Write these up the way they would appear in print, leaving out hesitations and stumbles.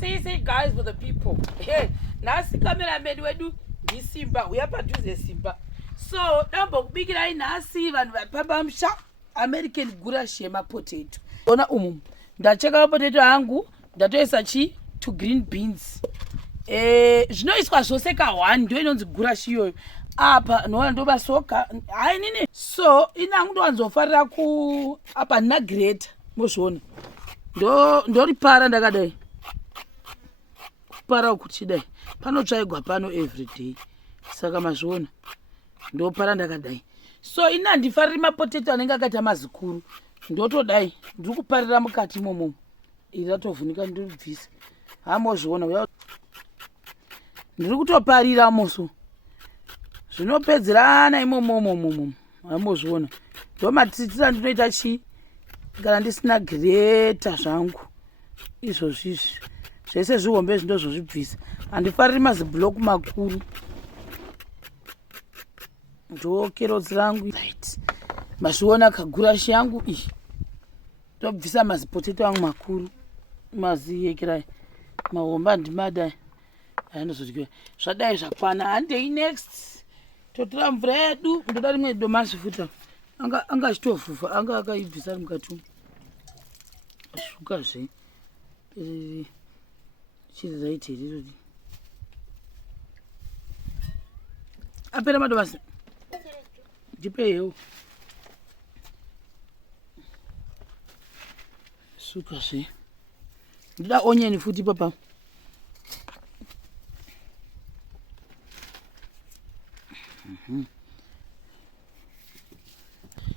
See, guys, for the people. Hey, nasi cameraman wedu ndi Simba. We have to do Simba. So, number big line nasi vanhu vapambamsha American goulash yema potato. Ona ndacheka potato yangu ndatoisa to green beans. Zvinoiswa zvose ka1 ndio inonzi goulash iyoyo. Apa noona ndobasoka hai nini. So, inangu ndowanzofarira ku apa na grate mozviona. Ndoripara ndakadai. Para kuchidai. Panotsvaigwa pano everyday. Saka mazviona. Ndopara ndakadai. So ina ndifariri mapotato anenge akaita mazikuru. Ndotodai. Ndiri kuparira mukati imomo. Iri ratovhunika ndiribvise. Hamozviona. Ndiri kutoparira moso. Zvinopedzerana imomo. Hamozviona. Ndomatitira ndinoita kana ndisina greta zvangu. Izvozvizvi. Zvese zvihombe zvindozvozvibvisa. Handifariri mazibhuloku makuru. Ndo kerotsi rangu. Right. Mazviona kagurashi yangu iyi. Ndobvisa mazipotato angu makuru. Maziyekerai. Mahomba ndimadai. Handizodya. Zvadai zvakwana. Handei next. Totora mvura yedu. Ndoda rimwe domasi futa. Anga chitofufa. Anga akaibvisa ari mukati. Zvukazve. Chiri zaiti riri. Apera madomasi. Jipeyo. Zvukazve. Ndida onion futi papa.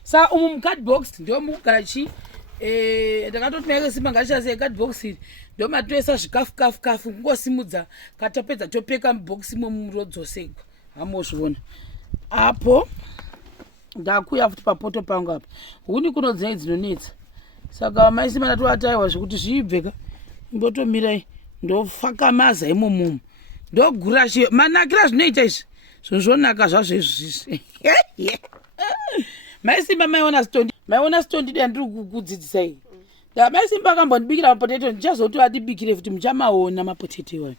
Sa card box ndio mukugara ndakatoti maike Simba ngachase card box iri ndio matoesa zvikafu kungosimudza katapedza topeka mubox momurodzosegwa. Hamozviona. Apo ndakuya futi papoto pangu apa. Huni kunodzai dzinonetsa. Saka mai Simba ndatovataiwa zvekuti zviibveka. Imbotomirai ndofakamaza imomo. Ndogurashi manakira zvinoita izvi. Zvonaka zvazvo izvi. Mai Simba maiona stondi. Maiona stondi ndiri kukudzidzisa iyi. Mai Simba akambondibikira mapotato ndichazoti adibikire futi muchamaona mapotato iwayo.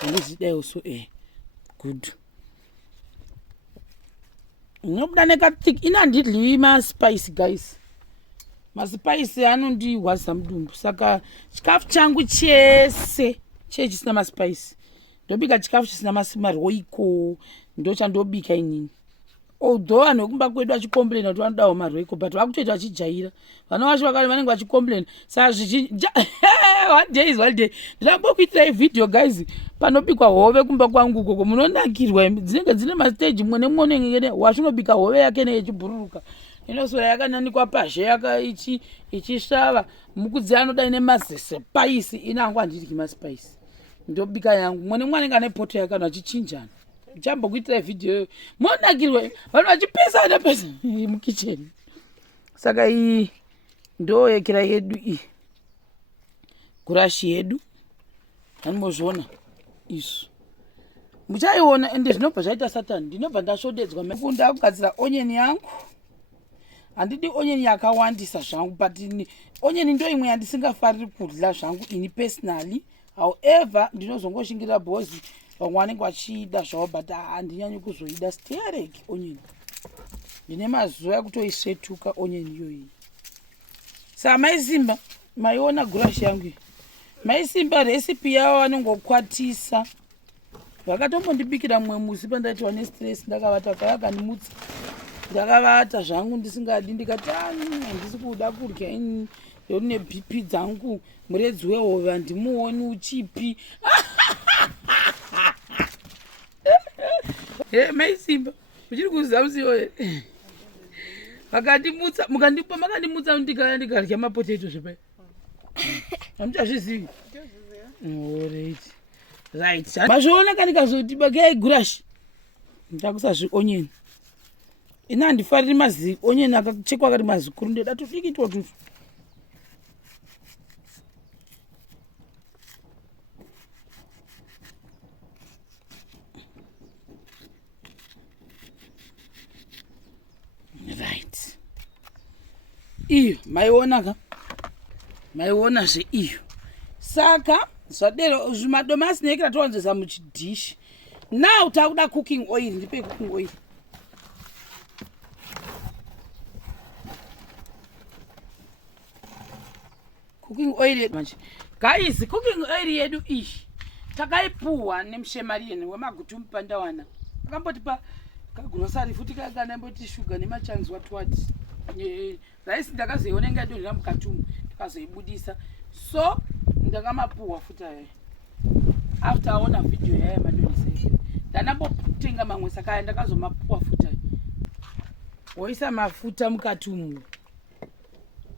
Handizidai so good. Nobuda nekathik ina ndidli maspice guys. Maspice anondiwasa mudumbu. Saka chikafu changu chese chisina maspice. Ndobika chikafu chisina maroiko. Ndochandobika inini. Although anokumba kwedu achicomplain kuti vanodawo maroiko but vakutoita vachijaira. Vana vacho vanenge vachicomplain. Saka one day is one day. Ndambokuitirai video guys. Panobikwa hove kumba kwangu uko munonakirwa dzinenge dzine mastage mwe nemone ngene wachinobika hove yake neyechibhururuka. Inosora yakananikwa pashe ichisvava. Mukudzi anoda ine maspice inangu handidyi maspice. Ndobika yangu mwe nemwane ngane poto yakana achichinjana. Ndambokuitirai video monakirwa vanhu vachipesana pesa mukicheni. Saka iyi ndo yekera yedu iyi. Goulash yedu. Hanimozviona izvo. Muchaiona ende zvinobva zvaita Satani. Ndinobva ndasvodedzwa mafunda kugadzira onion yangu. Handidi onion yakawandisa zvangu but onion ndo imwe yandisingafariri kudla zvangu ini personally. However, ndinozongoshingira bhozi vamwe vanenge vachida zvavo but handinyanyi kuzoida steerek onion. Ndine mazuva ekutoisvetuka onion iyoyi. Saka mai Simba maiona goulash yangu iyi. Mai Simba recipe yavo vanongokwatisa. Vakatombondibikira mumwe musi pandaitwa nestress ndakavata kayakandimutsa. Ndakavata zvangu ndisingadi ndikati handisi kuda kudya ini ndine BP dzangu muredzi wehove handimuoni uchipi. Mai Simba muchiri kuziva musiwo here. Vakandimutsa makandimutsa ndikarya mapotato zvepai. Hamuchazvizivi. Right. Mazviona kandikazoti bagai goulash. Ndakusazvi onion. Ina handifariri onion akachekwa akati mazikuru ndoda tudiki tutu. Right. Iyo maiona ka. Maiona zve iyo. Saka Zvadero zvimadomasi nekera towanzesa muchidish. Now takuda cooking oil, ndipe cooking oil. Cooking oil manje. Guys, cooking oil yedu ishi. Takaipuwa nemushemarieni wemagutu mupandawana. Akambotipa kagrocery futi kagana mboti sugar nemachanzi watwati. Rice ndakazoiona ngadonera mukatumu ndikazoibudisa. So ndakamapuwa futa yaye. After aona video yaye madonise. Ndanambotenga mamwe saka ndakazomapuwa futa. Woisa mafuta mukatumu.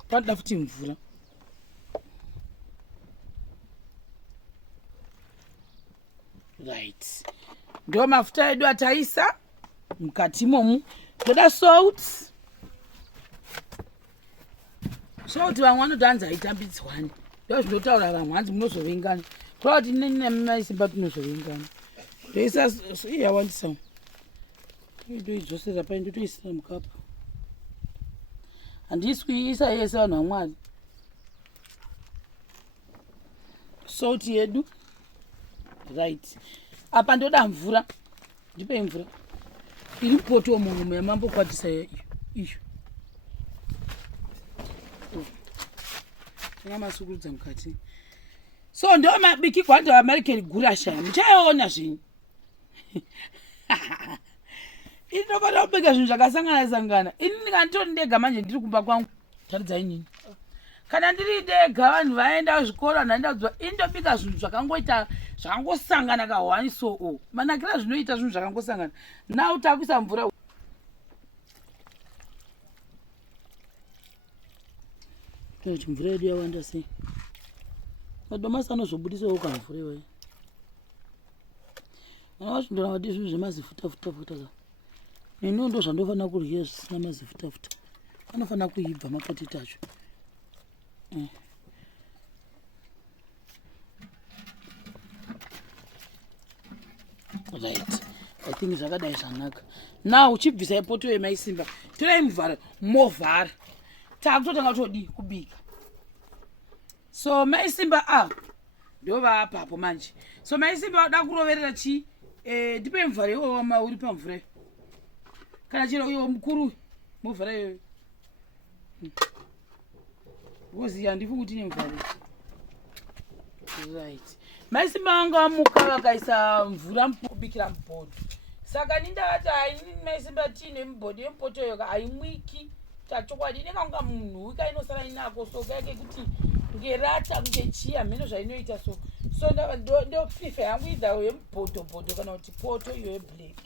Panda futi mvura. Right. Ndo mafuta edu ataisa mukati momu. Toda salt. Salt vamwe vanotanza aitambidzwani. Ndo zvinotaura vamwe hanzi munozovengana. Toda kuti nene maisimba tinozovengana. Toisa yawandisa. Ndoidzosera pai ndotoisira mukapa. Handiswi isa yese vanhu vaMwari. Salt yedu. Right. Apa ndoda mvura. Ndipe mvura. Iri poto munhu mambokwatisa iyo. Tingamasukurudza mukati. So ndo mabiki kwanda American gurasha. Muchaona zvinhu. Inofana kubika zvinhu zvakasangana. Ini ndikandoti ndega manje ndiri kumba kwangu. Taridza inini. Kana ndiri ndega vanhu vaenda kuzvikora naenda kudzwa indobika zvinhu zvakangoita zvakangosangana kahwani so manakira zvinoita zvinhu zvakangosangana. Now takuisa mvura. Kuti mvura yedu yawanda sei. Madomasi anozobudisawo kamvura iwayo. Ana wacho ndona kuti zvinhu zvemazifuta futa ka. Nino ndo zvandofana kurya zvisina mazifuta futa. Anofana kuibva mapotito acho. Right. I think zvakadai zvanaka. Now uchibvisa ipoto yemaisimba. Torai muvharo, movhara. Takutotanga todi kubika. So maisimba ndova apapo manje. So maisimba wada kuroverera chi ndipe muvharo iwo uri pamvura. Kana chero iwo mukuru movhara iyoyo. Woziya ndifu kuti nemvharo. Right. Maisimba anga amuka vakaisa mvura kubikira mubhodhi. Saka ndindati haini maisimba tine mubhodhi yemupoto yoka haimwiki. Tachokwadi nekanga munhu ikanosara inako so kake kuti ngerata ngechiya mheno zvainoita so ndo prefer yangu idhawo yemubhodho kana kuti poto iyo yeblack.